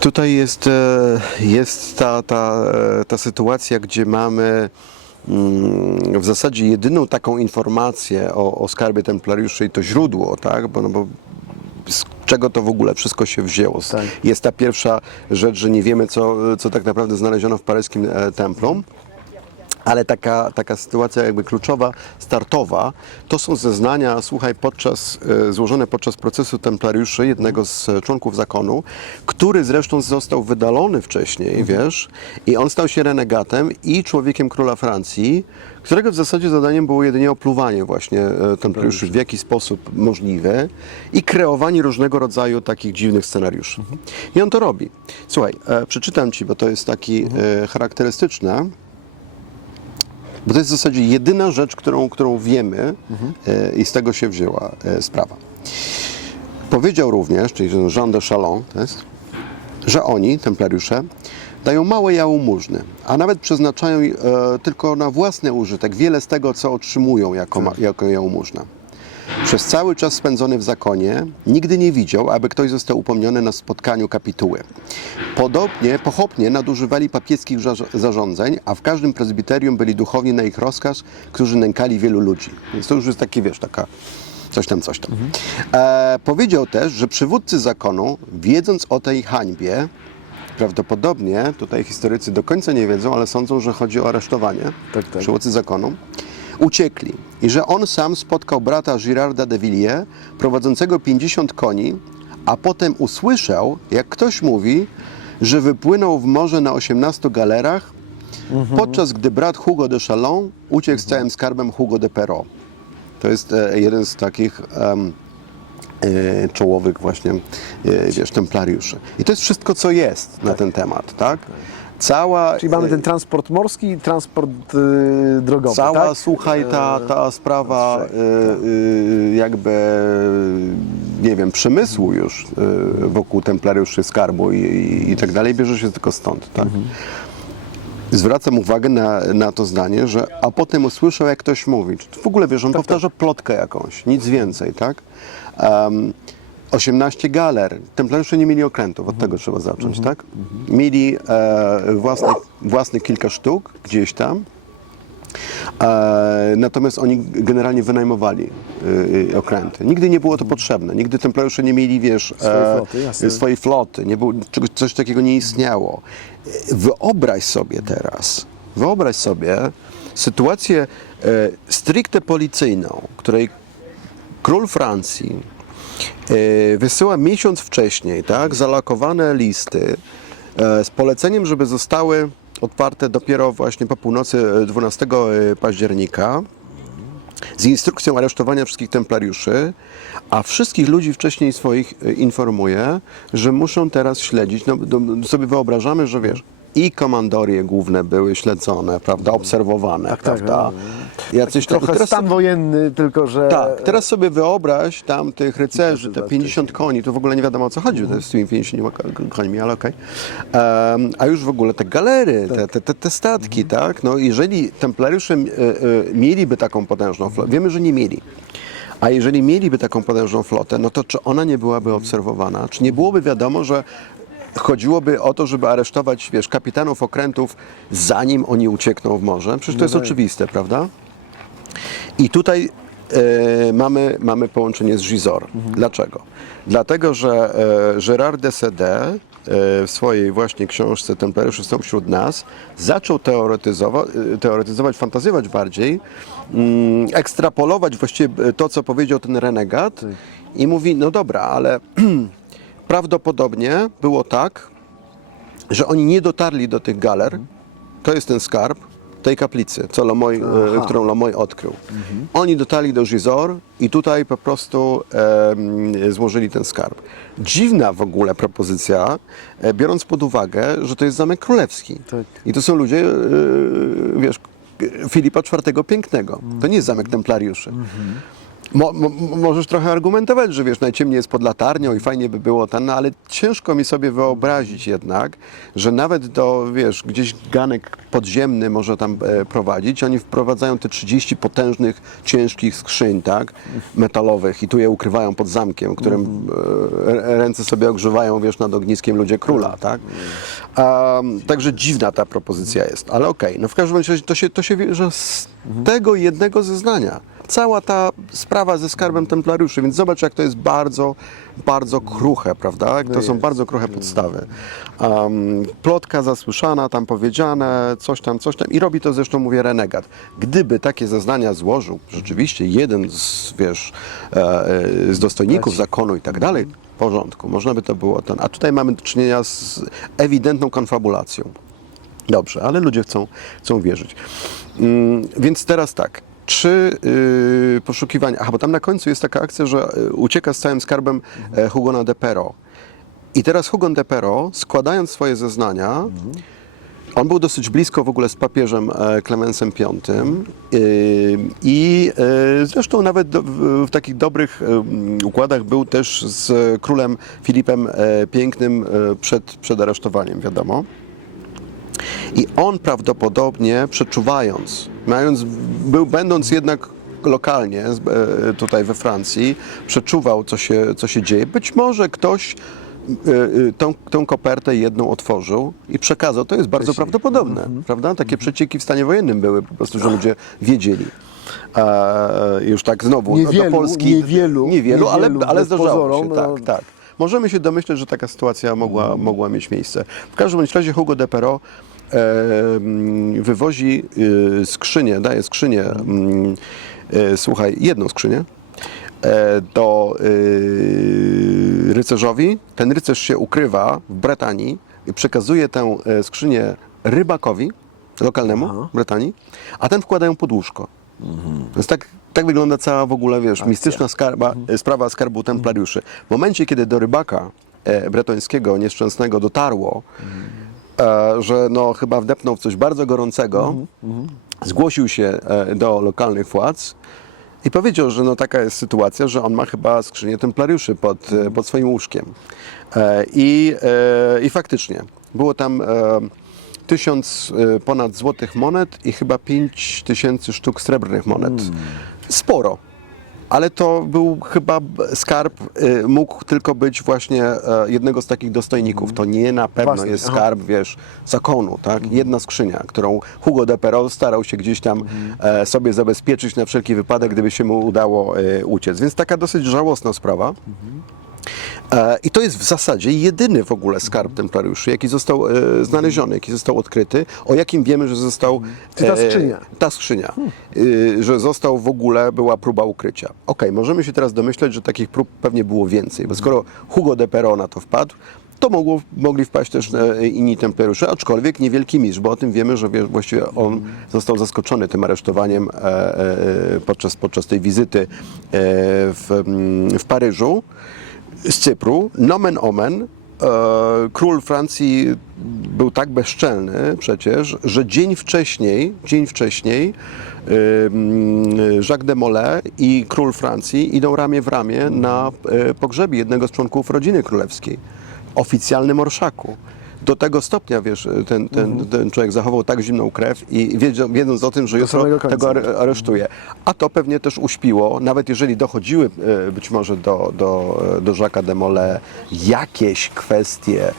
Tutaj jest ta sytuacja, gdzie mamy w zasadzie jedyną taką informację o skarbie templariuszy i to źródło, tak? Bo z czego to w ogóle wszystko się wzięło. Tak. Jest ta pierwsza rzecz, że nie wiemy, co tak naprawdę znaleziono w paryskim templum. Ale taka sytuacja jakby kluczowa, startowa, to są zeznania, słuchaj, złożone podczas procesu templariuszy, jednego z członków zakonu, który zresztą został wydalony wcześniej, wiesz, i on stał się renegatem i człowiekiem króla Francji, którego w zasadzie zadaniem było jedynie opluwanie właśnie templariuszy w jakiś sposób możliwy i kreowanie różnego rodzaju takich dziwnych scenariuszy. I on to robi. Słuchaj, przeczytam ci, bo to jest taki charakterystyczne. Bo to jest w zasadzie jedyna rzecz, którą wiemy i z tego się wzięła sprawa. Powiedział również, czyli Jean de Chalon, to jest, że oni, templariusze, dają małe jałmużny, a nawet przeznaczają tylko na własny użytek wiele z tego, co otrzymują jako jałmużna. Przez cały czas spędzony w zakonie nigdy nie widział, aby ktoś został upomniony na spotkaniu kapituły. Pochopnie nadużywali papieskich zarządzeń, a w każdym prezbiterium byli duchowni na ich rozkaz, którzy nękali wielu ludzi. Więc to już jest takie, wiesz, taka coś tam. Powiedział też, że przywódcy zakonu, wiedząc o tej hańbie, prawdopodobnie, tutaj historycy do końca nie wiedzą, ale sądzą, że chodzi o aresztowanie przywódcy zakonu, uciekli i że on sam spotkał brata Girarda de Villiers, prowadzącego 50 koni, a potem usłyszał, jak ktoś mówi, że wypłynął w morze na 18 galerach, podczas gdy brat Hugo de Chalon uciekł z całym skarbem Hugo de Perrot. To jest jeden z takich czołowych właśnie, wiesz, templariuszy. I to jest wszystko, co jest na ten temat, tak? Czyli mamy ten transport morski i transport drogowy, cała, tak? słuchaj, ta sprawa jakby, nie wiem, przemysłu już wokół templariuszy, skarbu i tak dalej, bierze się tylko stąd, tak? Zwracam uwagę na to zdanie, że a potem usłyszał, jak ktoś mówi. W ogóle, wiesz, on powtarza plotkę jakąś, nic więcej, tak? 18 galer. Templariusze nie mieli okrętów, od tego trzeba zacząć, tak? Mieli własne kilka sztuk gdzieś tam, natomiast oni generalnie wynajmowali okręty. Nigdy nie było to potrzebne. Nigdy templariusze nie mieli, wiesz, swojej floty. Nie było, coś takiego nie istniało. Wyobraź sobie sytuację stricte policyjną, której król Francji wysyła miesiąc wcześniej, tak, zalakowane listy z poleceniem, żeby zostały otwarte dopiero właśnie po północy 12 października z instrukcją aresztowania wszystkich templariuszy, a wszystkich ludzi wcześniej swoich informuje, że muszą teraz śledzić. No, sobie wyobrażamy, że wiesz, i komandorie główne były śledzone, prawda, obserwowane, prawda? Jacyś trochę stan wojenny, tylko że... Tak, teraz sobie wyobraź tam tych rycerzy, te 50 koni, to w ogóle nie wiadomo, o co chodzi z tymi 50 końmi, ale okej. A już w ogóle te galery, te statki, tak? No jeżeli templariusze mieliby taką potężną flotę, wiemy, że nie mieli. A jeżeli mieliby taką potężną flotę, no to czy ona nie byłaby obserwowana? Czy nie byłoby wiadomo, że chodziłoby o to, żeby aresztować, wiesz, kapitanów okrętów, zanim oni uciekną w morze? Przecież to jest oczywiste, prawda? I tutaj mamy połączenie z Gisors. Dlaczego? Dlatego, że Gérard de Sade w swojej właśnie książce Templariusze są wśród nas zaczął teoretyzować, fantazjować bardziej, ekstrapolować właściwie to, co powiedział ten renegat i mówi, no dobra, ale prawdopodobnie było tak, że oni nie dotarli do tych galer, to jest ten skarb, tej kaplicy, którą Lomoy odkrył. Oni dotarli do Gisors i tutaj po prostu złożyli ten skarb. Dziwna w ogóle propozycja, biorąc pod uwagę, że to jest Zamek Królewski. Tak. I to są ludzie, wiesz, Filipa IV Pięknego. To nie jest Zamek Templariuszy. Możesz trochę argumentować, że wiesz, najciemniej jest pod latarnią i fajnie by było no ale ciężko mi sobie wyobrazić jednak, że nawet wiesz, gdzieś ganek podziemny może tam prowadzić, oni wprowadzają te 30 potężnych, ciężkich skrzyń, tak, metalowych i tu je ukrywają pod zamkiem, którym ręce sobie ogrzewają, wiesz, nad ogniskiem ludzie króla, tak. Także dziwna ta propozycja jest, ale okej, no w każdym razie to się bierze z tego jednego zeznania. Cała ta sprawa ze skarbem templariuszy, więc zobacz, jak to jest bardzo, bardzo kruche, prawda? Jak to są bardzo kruche podstawy. Plotka zasłyszana, tam powiedziane, coś tam i robi to zresztą, mówię, renegat. Gdyby takie zeznania złożył rzeczywiście jeden z, wiesz, z dostojników zakonu i tak dalej, w porządku, można by to było a tutaj mamy do czynienia z ewidentną konfabulacją. Dobrze, ale ludzie chcą wierzyć. Więc teraz tak. Czy poszukiwania... Bo tam na końcu jest taka akcja, że ucieka z całym skarbem Hugona de Pero. I teraz Hugon de Pero, składając swoje zeznania, on był dosyć blisko w ogóle z papieżem Klemensem V i zresztą nawet w takich dobrych układach był też z królem Filipem Pięknym przed aresztowaniem, wiadomo. I on prawdopodobnie przeczuwając, będąc jednak lokalnie tutaj we Francji, przeczuwał, co się dzieje. Być może ktoś tą kopertę jedną otworzył i przekazał. To jest bardzo prawdopodobne, prawda? Takie przecieki w stanie wojennym były po prostu, że ludzie wiedzieli. Już tak znowu do Polski. Niewielu, ale zdarzało się. Tak. Możemy się domyśleć, że taka sytuacja mogła mieć miejsce. W każdym razie Hugo de Pero wywozi skrzynię, daje skrzynię, słuchaj, jedną skrzynię do rycerzowi. Ten rycerz się ukrywa w Bretanii i przekazuje tę skrzynię rybakowi lokalnemu w Bretanii, a ten wkłada ją pod łóżko. Więc tak wygląda cała w ogóle, wiesz, mistyczna sprawa skarbu templariuszy. W momencie, kiedy do rybaka bretońskiego nieszczęsnego dotarło, że no chyba wdepnął w coś bardzo gorącego, zgłosił się do lokalnych władz i powiedział, że no taka jest sytuacja, że on ma chyba skrzynię templariuszy pod swoim łóżkiem. I faktycznie było tam 1000 ponad złotych monet i chyba 5000 sztuk srebrnych monet. Sporo. Ale to był chyba skarb, mógł tylko być właśnie jednego z takich dostojników. To nie na pewno jest skarb, wiesz, zakonu, tak? Jedna skrzynia, którą Hugo de Pero starał się gdzieś tam sobie zabezpieczyć na wszelki wypadek, gdyby się mu udało uciec. Więc taka dosyć żałosna sprawa. I to jest w zasadzie jedyny w ogóle skarb templariuszy, jaki został znaleziony, jaki został odkryty, o jakim wiemy, że został... Ta skrzynia. Że został w ogóle, była próba ukrycia. Okej, możemy się teraz domyśleć, że takich prób pewnie było więcej, bo skoro Hugo de Pero na to wpadł, to mogli wpaść też inni templariusze, aczkolwiek niewielki mistrz, bo o tym wiemy, że właściwie on został zaskoczony tym aresztowaniem podczas tej wizyty w Paryżu. Z Cypru, nomen omen, król Francji był tak bezczelny przecież, że dzień wcześniej Jacques de Molay i król Francji idą ramię w ramię na pogrzebie jednego z członków rodziny królewskiej, oficjalnym orszaku. Do tego stopnia, wiesz, ten człowiek zachował tak zimną krew i wiedząc o tym, że jutro tego aresztuje. A to pewnie też uśpiło, nawet jeżeli dochodziły być może do Jacques'a de Molay jakieś kwestie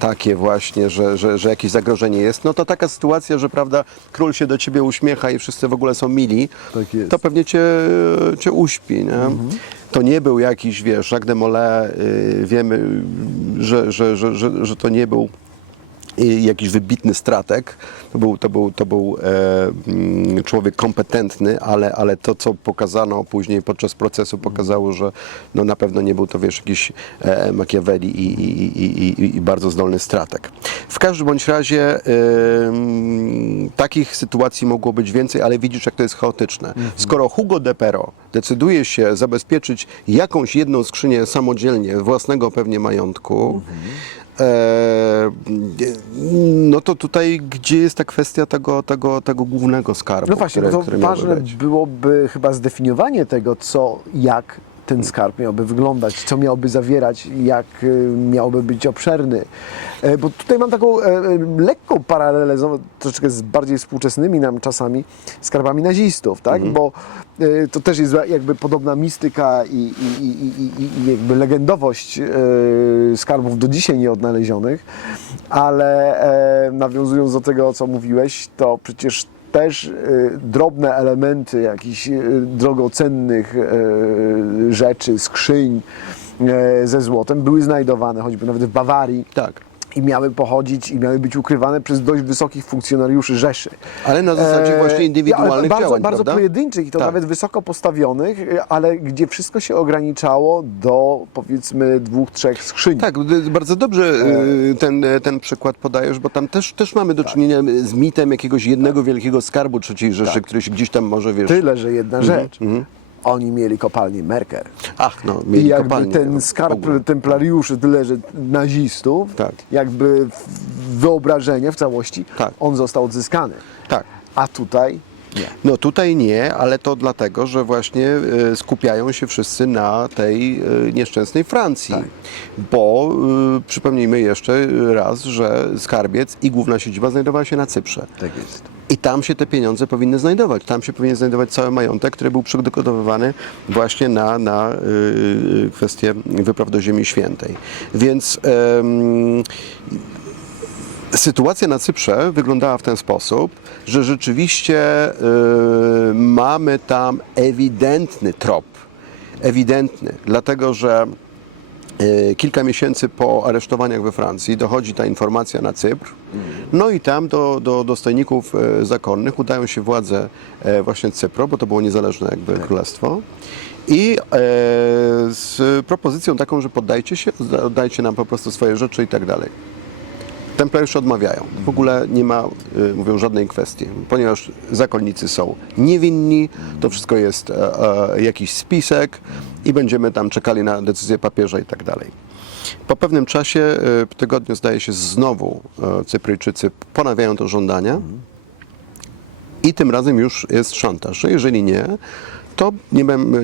takie właśnie, że jakieś zagrożenie jest, no to taka sytuacja, że prawda, król się do ciebie uśmiecha i wszyscy w ogóle są mili, to pewnie cię uśpi, nie? To nie był jakiś, wiesz, Jacques de Molay, wiemy, że to nie był jakiś wybitny strateg, to był człowiek kompetentny, ale to, co pokazano później podczas procesu, pokazało, że no na pewno nie był to, wiesz, jakiś Machiavelli i bardzo zdolny strateg. W każdym bądź razie takich sytuacji mogło być więcej, ale widzisz, jak to jest chaotyczne. Skoro Hugo de Pero decyduje się zabezpieczyć jakąś jedną skrzynię samodzielnie, własnego pewnie majątku, no to tutaj gdzie jest ta kwestia tego głównego skarbu, No właśnie, bo to który miałby ważne być? byłoby chyba zdefiniowanie tego, jak ten skarb miałby wyglądać, co miałby zawierać, jak miałby być obszerny. Bo tutaj mam taką lekką paralelę, troszeczkę z bardziej współczesnymi nam czasami, skarbami nazistów, tak? Bo to też jest jakby podobna mistyka i jakby legendowość skarbów do dzisiaj nieodnalezionych, ale nawiązując do tego, o co mówiłeś, to przecież też drobne elementy jakichś drogocennych rzeczy, skrzyń ze złotem były znajdowane, choćby nawet w Bawarii. Tak. I miały pochodzić i miały być ukrywane przez dość wysokich funkcjonariuszy Rzeszy. Ale na zasadzie właśnie indywidualnych działań, bardzo prawda? pojedynczych i to Tak. nawet wysoko postawionych, ale gdzie wszystko się ograniczało do powiedzmy 2-3 skrzyń. Tak, bardzo dobrze ten przykład podajesz, bo tam też mamy do czynienia z mitem jakiegoś jednego wielkiego skarbu III Rzeszy, który się gdzieś tam może, wiesz... Tyle, że jedna rzecz. Oni mieli kopalnię Merker. Ach, no, I mieli jakby kopalnię. ten w skarb ogóle. templariuszy, tyle że nazistów, Tak. jakby wyobrażenie w całości, Tak. on został odzyskany. Tak. A tutaj nie. No tutaj nie, ale to dlatego, że właśnie skupiają się wszyscy na tej nieszczęsnej Francji. Tak. Bo przypomnijmy jeszcze raz, że skarbiec i główna siedziba znajdowała się na Cyprze. Tak jest. I tam się te pieniądze powinny znajdować. Tam się powinien znajdować cały majątek, który był przygotowywany właśnie na kwestię wypraw do Ziemi Świętej. Więc sytuacja na Cyprze wyglądała w ten sposób, że rzeczywiście mamy tam ewidentny trop. Ewidentny, dlatego że kilka miesięcy po aresztowaniach we Francji dochodzi ta informacja na Cypr, no i tam do dostojników zakonnych udają się władze właśnie Cypru, bo to było niezależne jakby królestwo, i z propozycją taką, że poddajcie się, oddajcie nam po prostu swoje rzeczy i tak dalej. Templariusze odmawiają. W ogóle nie ma, mówią, żadnej kwestii, ponieważ zakonnicy są niewinni, to wszystko jest jakiś spisek i będziemy tam czekali na decyzję papieża i tak dalej. Po pewnym czasie, tygodniu zdaje się, znowu Cypryjczycy ponawiają to żądania i tym razem już jest szantaż, że jeżeli nie, to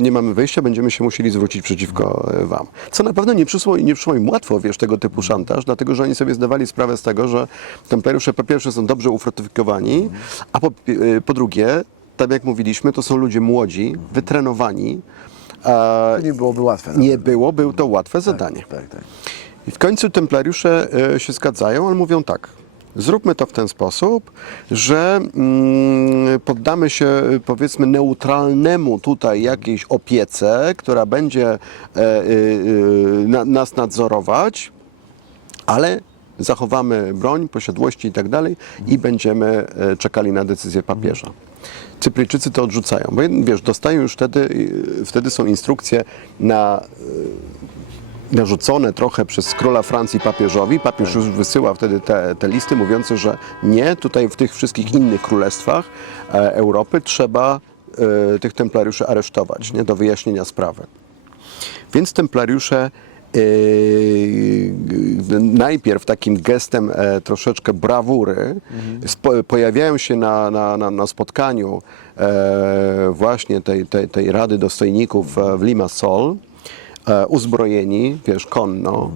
nie mamy wyjścia, będziemy się musieli zwrócić przeciwko wam. Co na pewno nie przyszło im łatwo, wiesz, tego typu szantaż, dlatego że oni sobie zdawali sprawę z tego, że templariusze po pierwsze są dobrze ufortyfikowani, a po drugie, tak jak mówiliśmy, to są ludzie młodzi, wytrenowani. To nie byłoby łatwe. Nie był to łatwe zadanie. Tak, tak. I w końcu templariusze się zgadzają, ale mówią tak. Zróbmy to w ten sposób, że poddamy się, powiedzmy, neutralnemu tutaj jakiejś opiece, która będzie nas nadzorować, ale zachowamy broń, posiadłości i tak dalej i będziemy czekali na decyzję papieża. Cypryjczycy to odrzucają, bo wiesz, dostają już wtedy są instrukcje narzucone trochę przez króla Francji papieżowi. Papież już wysyła wtedy te listy mówiące, że nie, tutaj w tych wszystkich innych królestwach Europy trzeba tych templariuszy aresztować, nie, do wyjaśnienia sprawy. Więc templariusze najpierw takim gestem troszeczkę brawury pojawiają się na spotkaniu właśnie tej Rady Dostojników w Limassol, uzbrojeni, wiesz, konno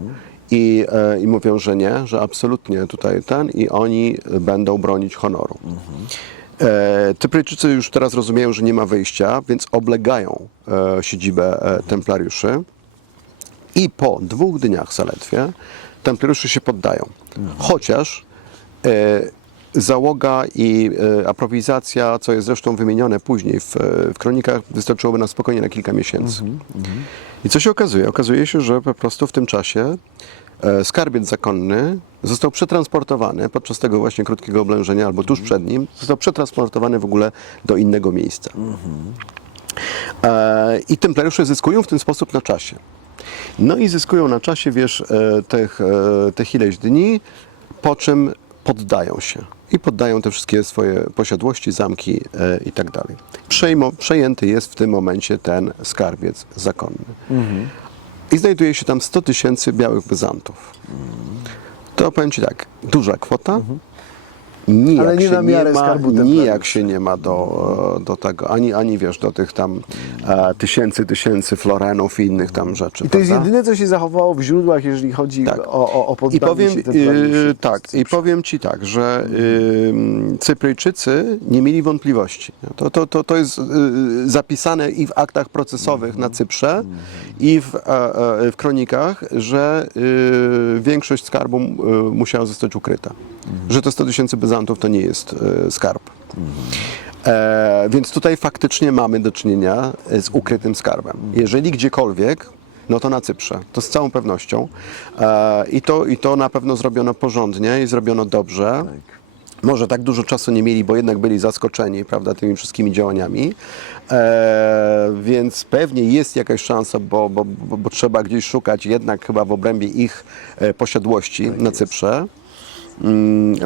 i mówią, że nie, że absolutnie tutaj i oni będą bronić honoru. Cypryjczycy już teraz rozumieją, że nie ma wyjścia, więc oblegają siedzibę templariuszy i po 2 dniach zaledwie templariusze się poddają. Chociaż załoga i aprowizacja, co jest zresztą wymienione później w kronikach, wystarczyłoby na spokojnie na kilka miesięcy. I co się okazuje? Okazuje się, że po prostu w tym czasie skarbiec zakonny został przetransportowany podczas tego właśnie krótkiego oblężenia, albo tuż przed nim, został przetransportowany w ogóle do innego miejsca. I templariusze zyskują w ten sposób na czasie. No i zyskują na czasie, wiesz, tych ileś dni, po czym poddają się. I poddają te wszystkie swoje posiadłości, zamki i tak dalej. Przejęty jest w tym momencie ten skarbiec zakonny. i znajduje się tam 100 000 białych byzantów. To powiem Ci tak, duża kwota. Nijak Ale nie się na miarę nie ma, skarbu nijak templariuszy. się nie ma do tego, ani wiesz, do tych tam tysięcy florenów i innych tam rzeczy. I to jest prawda? jedyne, co się zachowało w źródłach, jeżeli chodzi Tak. o I poddanie powiem, się templariuszy. powiem Ci tak, że Cypryjczycy nie mieli wątpliwości. To jest zapisane i w aktach procesowych na Cyprze, i w kronikach, że większość skarbu musiała zostać ukryta. Że te 100 000 byzantów to nie jest skarb. Więc tutaj faktycznie mamy do czynienia z ukrytym skarbem. Jeżeli gdziekolwiek, no to na Cyprze, to z całą pewnością. I to na pewno zrobiono porządnie i zrobiono dobrze. Może tak dużo czasu nie mieli, bo jednak byli zaskoczeni, prawda, tymi wszystkimi działaniami. Więc pewnie jest jakaś szansa, bo trzeba gdzieś szukać jednak chyba w obrębie ich posiadłości na Cyprze.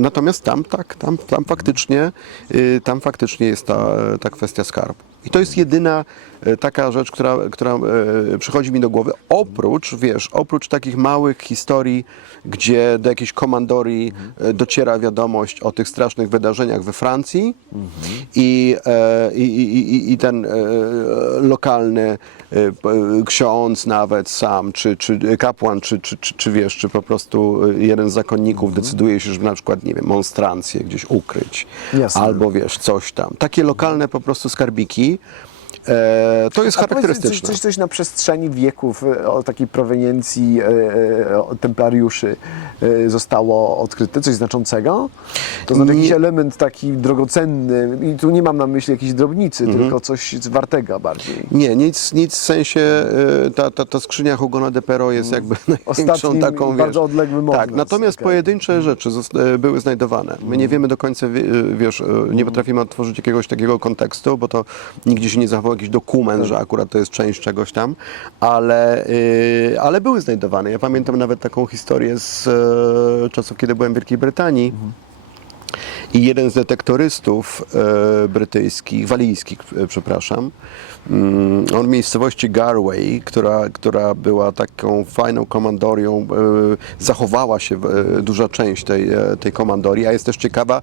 Natomiast tam faktycznie jest ta kwestia skarbu. I to jest jedyna taka rzecz, która przychodzi mi do głowy, oprócz takich małych historii, gdzie do jakiejś komandorii dociera wiadomość o tych strasznych wydarzeniach we Francji i ten lokalny ksiądz nawet sam, czy kapłan, czy po prostu jeden z zakonników decyduje się, żeby na przykład, nie wiem, monstrancję gdzieś ukryć. Jasne. Albo coś tam. Takie lokalne po prostu skarbiki. To jest charakterystyczne. Coś na przestrzeni wieków o takiej proweniencji templariuszy zostało odkryte? Coś znaczącego? To znaczy jakiś element taki drogocenny, i tu nie mam na myśli jakiejś drobnicy, tylko coś wartego bardziej. Nie, nic w sensie, ta skrzynia Hugona de Pero jest jakby największą Ostatnim taką, bardzo odległym od tak, nas. natomiast Okej. pojedyncze rzeczy były znajdowane. My nie wiemy do końca, wiesz, nie potrafimy otworzyć jakiegoś takiego kontekstu, bo to nigdzie się nie zachował jakiś dokument, że akurat to jest część czegoś tam, ale były znajdowane. Ja pamiętam nawet taką historię z czasów, kiedy byłem w Wielkiej Brytanii. I jeden z detektorystów brytyjskich, walijskich, przepraszam, on w miejscowości Garway, która była taką fajną komandorią, zachowała się duża część tej komandorii, a jest też ciekawa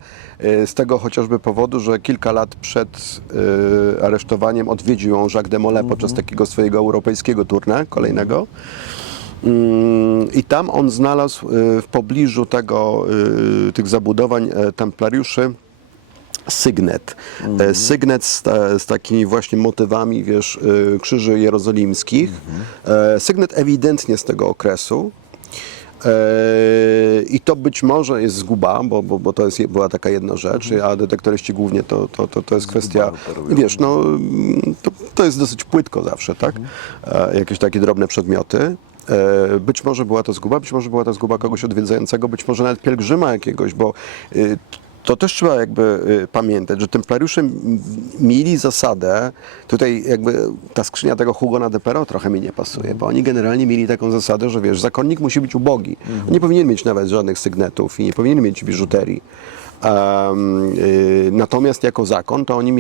z tego chociażby powodu, że kilka lat przed aresztowaniem odwiedził ją Jacques de Molay podczas takiego swojego europejskiego tournée kolejnego. I tam on znalazł w pobliżu tych zabudowań templariuszy sygnet. Sygnet z takimi właśnie motywami, wiesz, krzyży jerozolimskich. Sygnet ewidentnie z tego okresu. I to być może jest zguba, bo to była taka jedna rzecz, a detektoryści głównie to jest kwestia, wiesz, no to jest dosyć płytko zawsze, tak? Jakieś takie drobne przedmioty. Być może była to zguba kogoś odwiedzającego, być może nawet pielgrzyma jakiegoś, bo to też trzeba jakby pamiętać, że templariusze mieli zasadę, tutaj jakby ta skrzynia tego Hugona de Pero trochę mi nie pasuje, bo oni generalnie mieli taką zasadę, że wiesz, zakonnik musi być ubogi. On nie powinien mieć nawet żadnych sygnetów i nie powinien mieć biżuterii. Natomiast jako zakon to oni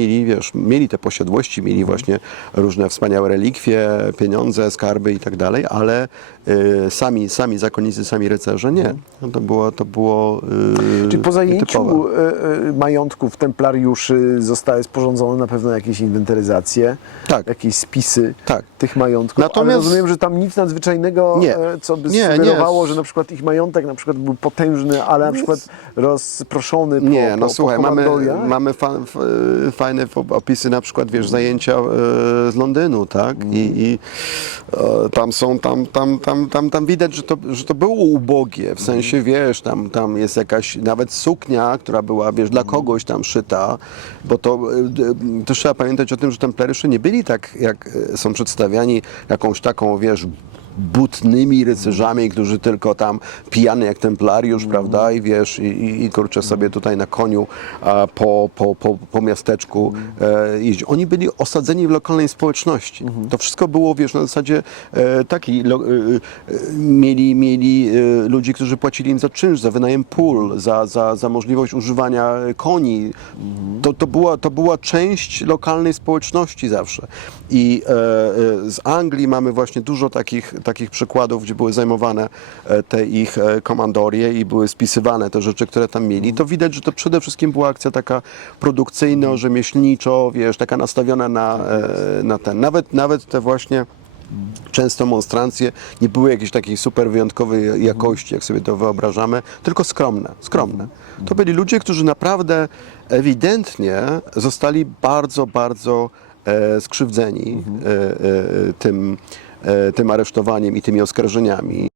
mieli te posiadłości, mieli właśnie różne wspaniałe relikwie, pieniądze, skarby i tak dalej, ale sami zakonnicy, sami rycerze nie. To było Czy po zajęciu nietypowe. majątków templariuszy zostały sporządzone na pewno jakieś inwentaryzacje, Tak. jakieś spisy Tak. tych majątków, ale Natomiast- rozumiem, że tam nic nadzwyczajnego, Nie. co by Nie, sugerowało, nie. że na przykład ich majątek na przykład był potężny, ale na przykład rozproszony Nie, no po słuchaj, komandoriach. mamy fajne opisy, na przykład, wiesz, zajęcia z Londynu, tak? I tam są, tam widać, że to było ubogie, w sensie, wiesz, tam jest jakaś nawet suknia, która była, wiesz, dla kogoś tam szyta, bo to też trzeba pamiętać o tym, że templariusze nie byli tak, jak są przedstawiani, jakąś taką, wiesz, butnymi rycerzami, którzy tylko tam pijany jak templariusz, prawda, i wiesz, i kurczę sobie tutaj na koniu po miasteczku jeździ. Oni byli osadzeni w lokalnej społeczności. To wszystko było, wiesz, na zasadzie mieli ludzi, którzy płacili im za czynsz, za wynajem pól, za możliwość używania koni. To była część lokalnej społeczności zawsze. I z Anglii mamy właśnie dużo takich takich przykładów, gdzie były zajmowane te ich komandorie i były spisywane te rzeczy, które tam mieli, to widać, że to przede wszystkim była akcja taka produkcyjno, rzemieślniczo, wiesz, taka nastawiona na ten. Nawet te właśnie często monstrancje nie były jakiejś takiej super wyjątkowej jakości, jak sobie to wyobrażamy, tylko skromne. To byli ludzie, którzy naprawdę ewidentnie zostali bardzo, bardzo skrzywdzeni tym aresztowaniem i tymi oskarżeniami.